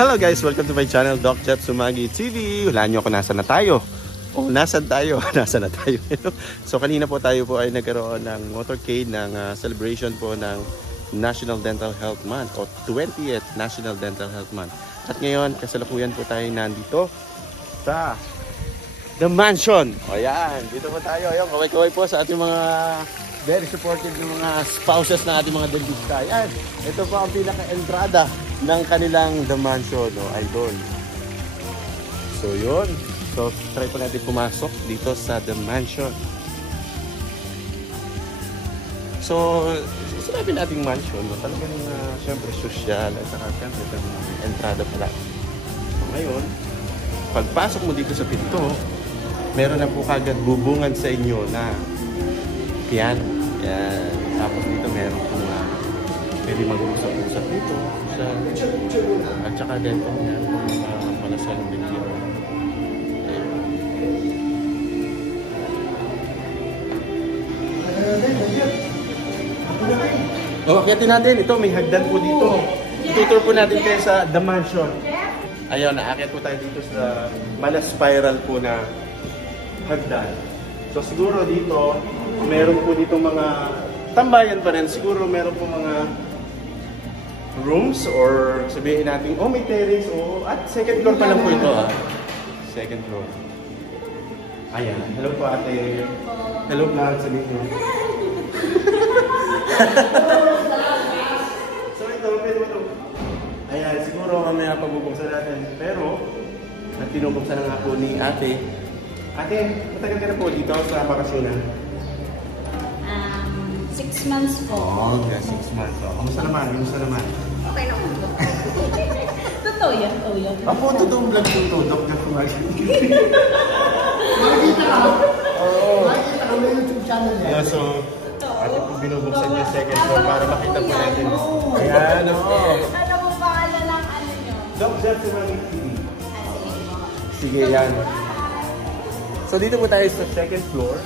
Hello guys, welcome to my channel, Doc Jeff Sumagi TV. Hulaan nyo ako nasan na tayo. Nasan tayo? Nasan na tayo? So kanina po tayo po ay nagkaroon ng motorcade ng celebration po ng National Dental Health Month o 20th National Dental Health Month. At ngayon, kasalukuyan po tayo nandito sa The Mansion. O yan, dito po tayo. Ayun, kaway-kaway po sa ating mga very supportive ng mga spouses ng ating mga dentista. Yan, ito po ang pinaka-entrada ng kanilang The Mansion, no, idol. So yun, so try po natin pumasok dito sa The Mansion. So sinabi nating mansion, no, talagang syempre social at saka syempre entrada pala. So ngayon, pagpasok mo dito sa pinto, meron na po kagad bubungan sa inyo na piano. Yan. Tapos dito meron po pwede mag-usap-usap dito. At saka dito, meron po malasalang dito. Akitin natin. Ito, may hagdan po dito. Itutur po natin kayo sa The Mansion. Ayun, naakit po tayo dito sa spiral po na hagdan. So siguro dito, meron po dito mga tambayan pa rin. Siguro meron po mga rooms or sabihin natin, oh may terrace, oh, at second floor pa lang po ito, second floor. Ayan, hello po ate. Hello vlog sa dito. So ito, pwede mo ito. Ayan, siguro mamaya pagbubuksan natin. Pero, tinubuksan na nga po ni ate. Ate, matagal ka na po dito sa bakasyonan? 6 months po. Oo, 6 months. Kamusta naman? Kamusta naman? Okay naman po. Totoo yan, totoo yan. Ako, totoong vlog po ito. Doc Jeff Sumagi. Makikita ka? Oo. Makikita ka may YouTube channel yan. Yeah, so, ate po binubuksan niya second floor para makita po natin. Ayan, oo. Ano po pangalan ng ano nyo? Doc Jeff Sumagi TV. Sige. Sige, yan. So, dito po tayo sa second floor.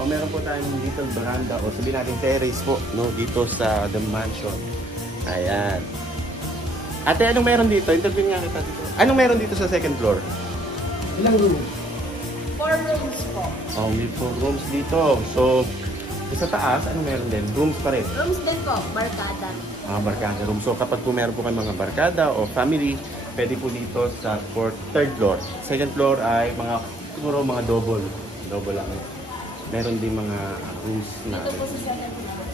O meron po tayong little veranda o sabihin natin terrace po, no, dito sa The Mansion. Ayan. Ate, anong meron dito? Interview nga kita dito. Anong meron dito sa second floor? Ilang room? 4 rooms po. Oh, may 4 rooms dito. So, sa taas, anong meron din? Rooms pa rin? Rooms din po, barkada. Barkada room. So, kapag po meron po kayo mga barkada o family, pwede po dito sa third floor. Second floor ay siguro mga double. Double lang. Meron din mga rooms na Dito po sa second floor,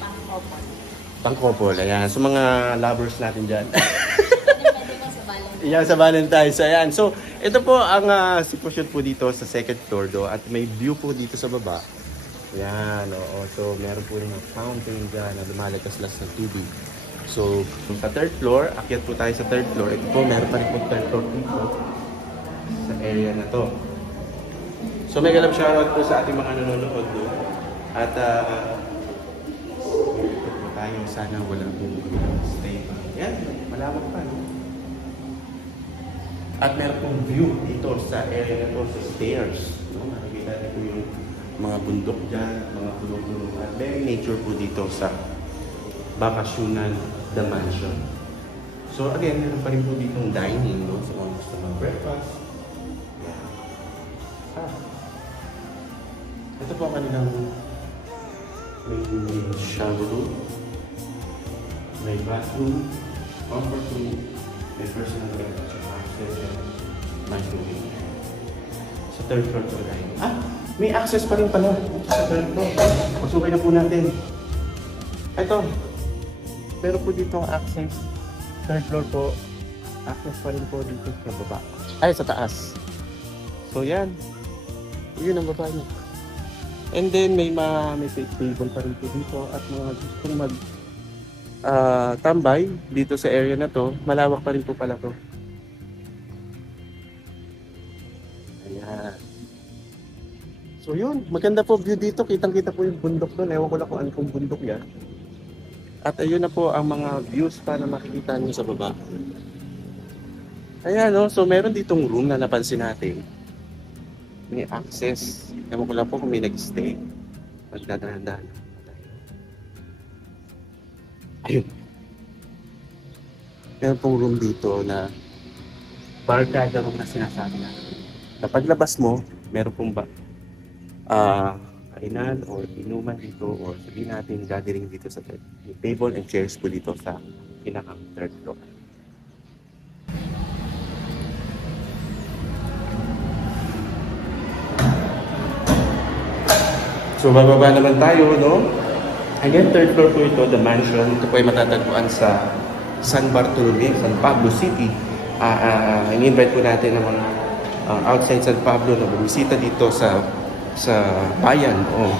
pang-couple. Pang-couple, ayan. So, mga lovers natin dyan. Pwede po sa Valentine's. Yan, sa Valentine's. Ayan. So, ito po ang sitwasyon po dito sa second floor do. At may view po dito sa baba. Ayan, oo. So, meron po rin ng fountain dyan na lumalagas-las ng tubig. So, sa third floor, akyat po tayo sa third floor. Ito po, meron pa rin po third floor dito sa area na to. So, may galap shoutout po sa ating mga nanonood do. At, ito po tayo. Sana wala pong stay pa. Yan, malawak pa, no? At meron pong view dito sa area na to, sa stairs. No? Makikita niyo po yung mga bundok dyan, mga puno-puno. At very nature po dito sa bakasyonan The Mansion. So again, meron pa rin po ditong dining, no? So kung gusto mag-breakfast. Yeah. Ito po kanilang may shower room, may bathroom, comfort room, may personal breakfast access, microwave. Sa third floor to dining. May access pa rin pala sa third floor. Pasukay na po natin. Ito. Pero po dito ang access. Third floor po. Access pa rin po dito sa baba. Ay, sa taas. So yan. Yun ang baba niya. And then may table pa rin po dito. At mga gustong tambay dito sa area na to. Malawak pa rin po pala to. Ayan. So yun, maganda po view dito. Kitang-kita po yung bundok doon. Ewan ko lang kung anong bundok yan. At ayun na po ang mga views pa na makikita nyo sa baba. Ayan, no? So meron ditong room na napansin natin. May access. Ewan ko lang po kung may nag-stay. Magdadahan-dahan. Ayun. meron pong room dito na barkada room na sinasabi na. Na paglabas mo, meron pong kainan or inuman dito or sabihin natin gathering dito sa table and chairs po dito sa pinakang third floor. So bababa naman tayo, no? Again, third floor po ito, the mansion. Ito po ay matatagpuan sa San Bartolome, San Pablo City. In-invite po natin ng mga outside San Pablo na bumisita dito sa bayan o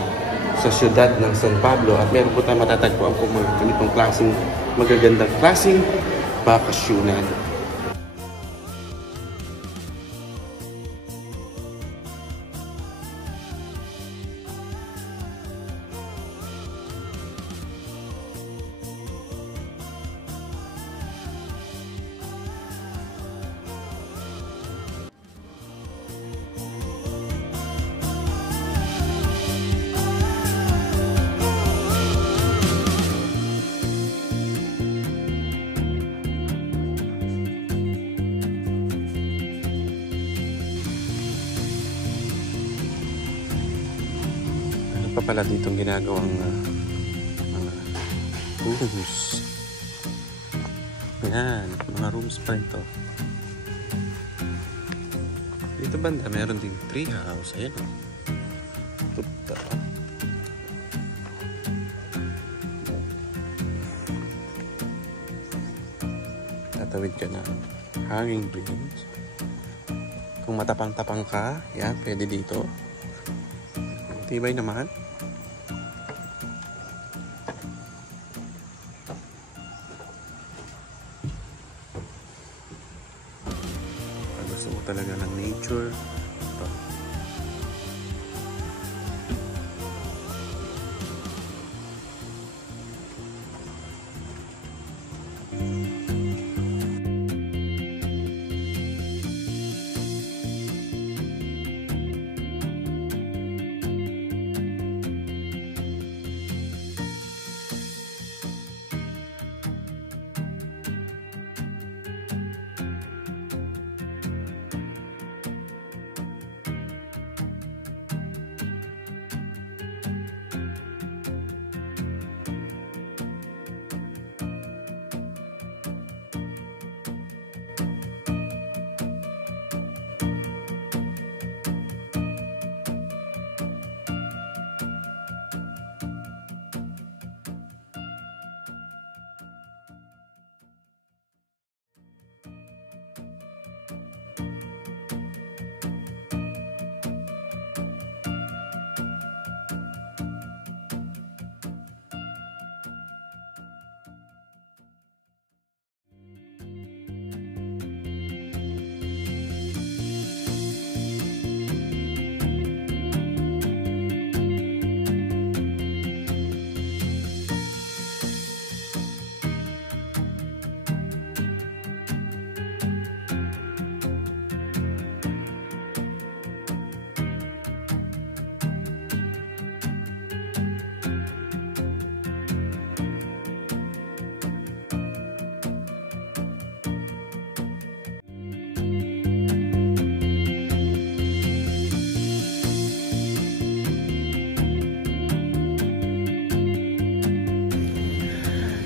sa syudad ng San Pablo. At meron po tayo matatagpuan po mga ganitong magagandang klaseng bakasyonan. Pa pala ditong ginagawang mga rooms. Yan, mga rooms pa ito. Dito banda, meron ding tree house. Ayan o. Tuta. Tatawid ka na hanging bridge. Kung matapang-tapang ka, yan, pwede dito. Tibay naman. Gusto mo talaga ng nature. Ito.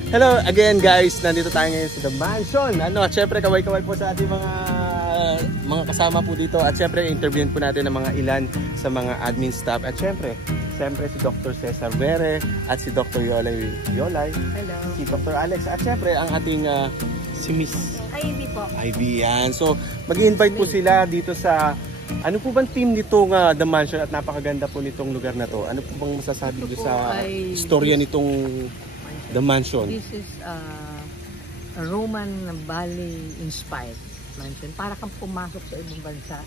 Hello again guys, nandito tayo ngayon sa The Mansion. Syempre kaway-kaway po sa ating mga kasama po dito. At syempre interviewin po natin ng mga ilan sa mga admin staff. At syempre si Dr. Cesar Vere at si Dr. Yolay. Hello. Si Dr. Alex. At syempre ang ating si Miss Ivy po. Ivy, yan. So mag-invite po sila dito sa ano po bang team nitong The Mansion at napakaganda po nitong lugar na to. Ano po bang masasabi niyo sa istorya nitong The Mansion? This is a Roman Valley inspired mansion. Para kang pumasok sa ibang bansa.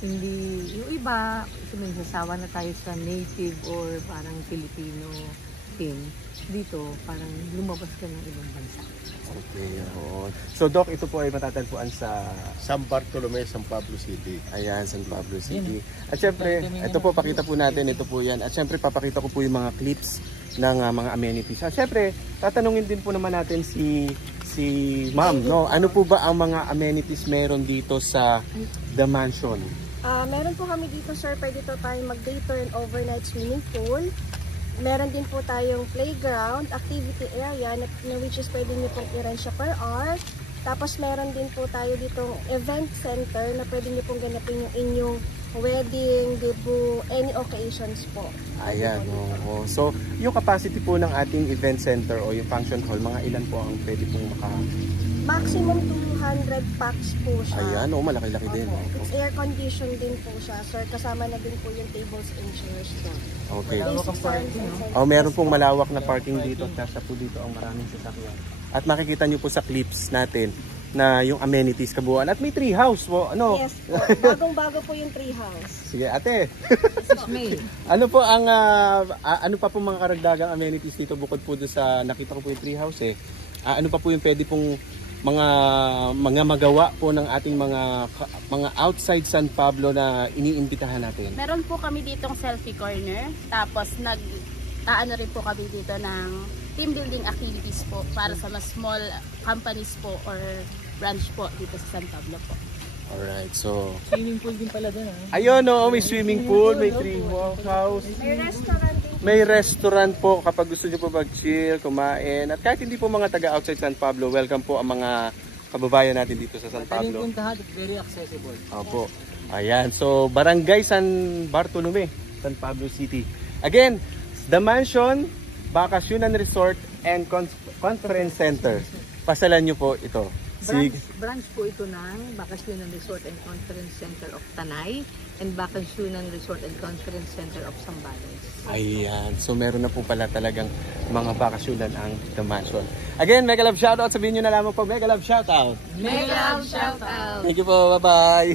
Hindi, yung iba, sasawa na tayo sa native or parang Filipino team. Dito, parang lumabas ka ng ibang bansa. Okay, oo. So Doc, ito po ay matatagpuan sa San Bartolome, San Pablo City. Ayan, San Pablo City. At syempre, ito po, pakita po natin, ito po yan. At syempre, papakita ko po yung mga clips ng mga amenities. At syempre, tatanungin din po naman natin si si Ma'am, no? Ano po ba ang mga amenities meron dito sa The Mansion? Meron po kami dito, sir, pwede dito tayo mag-day tour and overnight swimming pool. Meron din po tayong playground, activity area, which is pwede nyo pong i-rent siya per hour. Tapos meron din po tayo ditong event center na pwede nyo pong ganapin yung inyong wedding, debut, any occasions po. Ayan, oo. So, yung capacity po ng ating event center o yung function hall, mga ilan po ang pwede pong Maximum 200 packs po siya. Ayan, oo, malaki-laki din. It's air conditioned din po siya, sir. Kasama na din po yung tables and chairs doon. Okay. Basic parking. Meron pong malawak na parking dito. Kasi po dito ang maraming sasakyan. At makikita nyo po sa clips natin na yung amenities kabuuan. At may tree house po. Ano? Yes po. Bagong-bago po yung tree house. Sige, ate. May. Ano po ang ano pa po mga karagdagang amenities dito bukod po doon sa nakita ko po yung tree house eh. Ano pa po yung pwede pong mga magawa po ng ating mga outside San Pablo na iniimbitahan natin? Meron po kami ditong selfie corner. Tapos ano rin po kami dito ng team building activities po para sa mas small companies po or branch po dito sa San Pablo po. Alright, so Swimming pool din pala doon. ayun, may swimming pool, may tree house. May restaurant din. May restaurant po kapag gusto nyo po mag-chill, kumain. At kahit hindi po mga taga outside San Pablo, welcome po ang mga kababayan natin dito sa San Pablo. Very accessible. Opo. Ayan. So, Barangay San Bartolome, San Pablo City. Again, The Mansion, Bakasyonan Resort and Conference Center. Pasalan nyo po ito. Branch po ito ng Bakasyonan Resort and Conference Center of Tanay and Bakasyonan Resort and Conference Center of Zambales. Ayan. So, meron na po pala talagang mga bakasyonan ang The Mansion. Again, mega love shoutout. Sabihin nyo na lamang po, mega love shoutout. Mega love shoutout! Thank you po. Bye-bye.